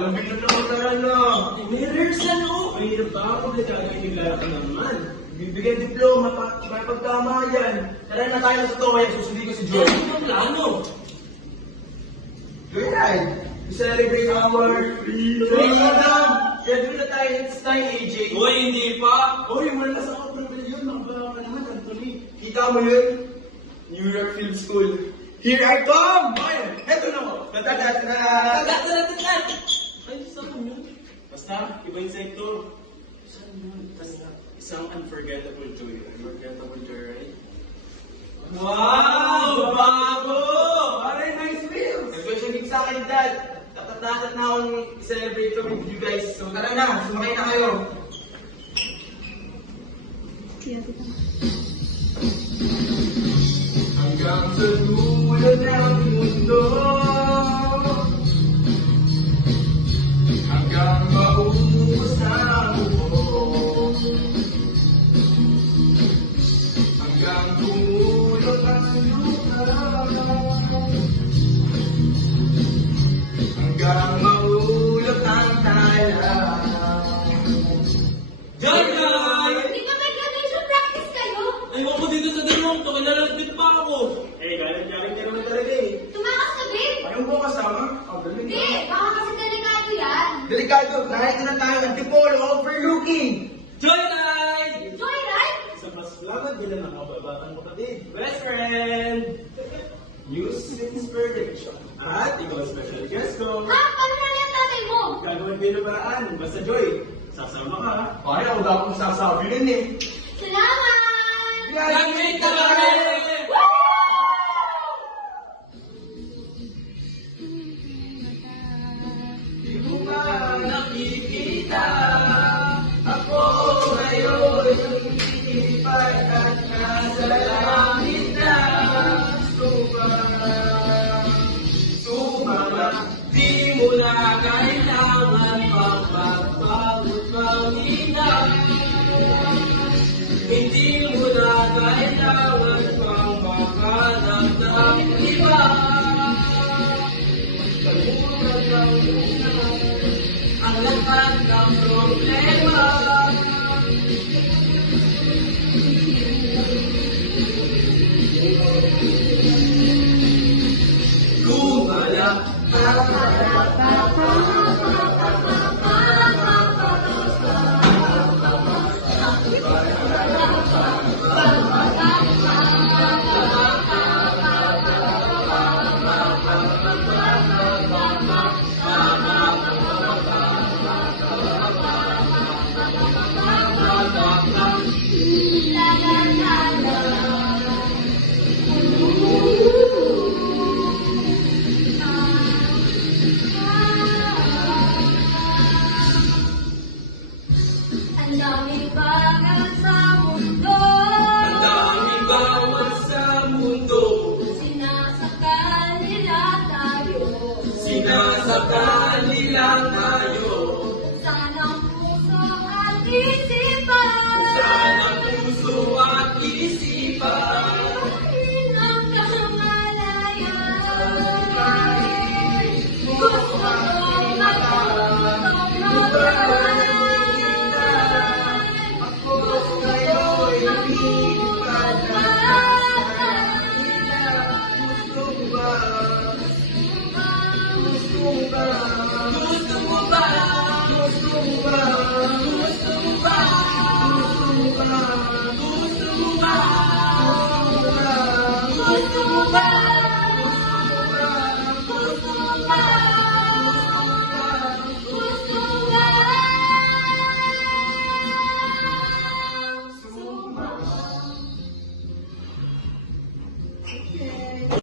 Alam bigla naman tara na. May rehearsal o. May napakapag nagkakailigala ka naman. Bibigyan diploma, may pagtama yan. Tara na tayo sa Toya, susundin ko si Joy. Ano ang plano? Joyride! To celebrate our freedom! Siyempre na tayo next time, AJ. Uy, hindi pa. Uy, wala sa ako pavilion. Nakabala ka naman, Anthony. Kita mo yun? New York Film School. Here I come! Ayun, eto na mo. Tatatatata! Tatatatatat! Ay, saan yun? Basta, iba yung sector. Saan yun? Basta, isang unforgettable joy. Unforgettable joy, right? Wow! Bago! Aray, nice wheels! Especially sa akin, Dad. Tatatat na akong celebrate ko with you guys. So tara na, sumakay na kayo. Hanggang sa dulo ng mundo, hanggang maubos ang buhok, hanggang tumulog ang lupa, hanggang maulog ang tala. Joy, guys! Hindi ba may graduation practice kayo? Ayaw ko dito sa dalawang to. Kinalagdit pa ako. Eh, galing ka naman talaga eh. Tumakas ka, babe! Ayaw mo kasama? Ang galing Hindi, na. baka kasi delikado yan. Delikado, nakita na tayo ang Tipolo overlooking. Joyride! Joyride? Sa mas lamad nila ng kababatang kapatid. Best friend! News inspiration. At ikaw ang special guest ko. Ha? Paano na yung tatay mo? Gagawin ko yung paraan. Basta Joy, sasama ka ha. Ay, ako dapat kong sasabi nun eh. Salamat! Graduate na kami! Di mo ba nakikita? Ako ngayon lumilipad at nasa langit na. Sumama, Di mo na kailangan pang magpagod mahina. Hindi mo na kailangan pang maghanap ng iba. Pagmulat lang muna ang lahat ng problema. Lumala, Ang daming bagay sa mundo. ang daming bawat sa mundo. Sinasakal nila tayo. Sinasakal nila tayo. Saan ang puso at isipan? Saan ang puso at isipan? Bakit ang kamalayan? Gusto kong matutong magkaroon. ako ngayon lumilipad at gusto mo ba? Gusto mo ba? Gusto mo ba? Gusto mo ba? Gusto mo ba?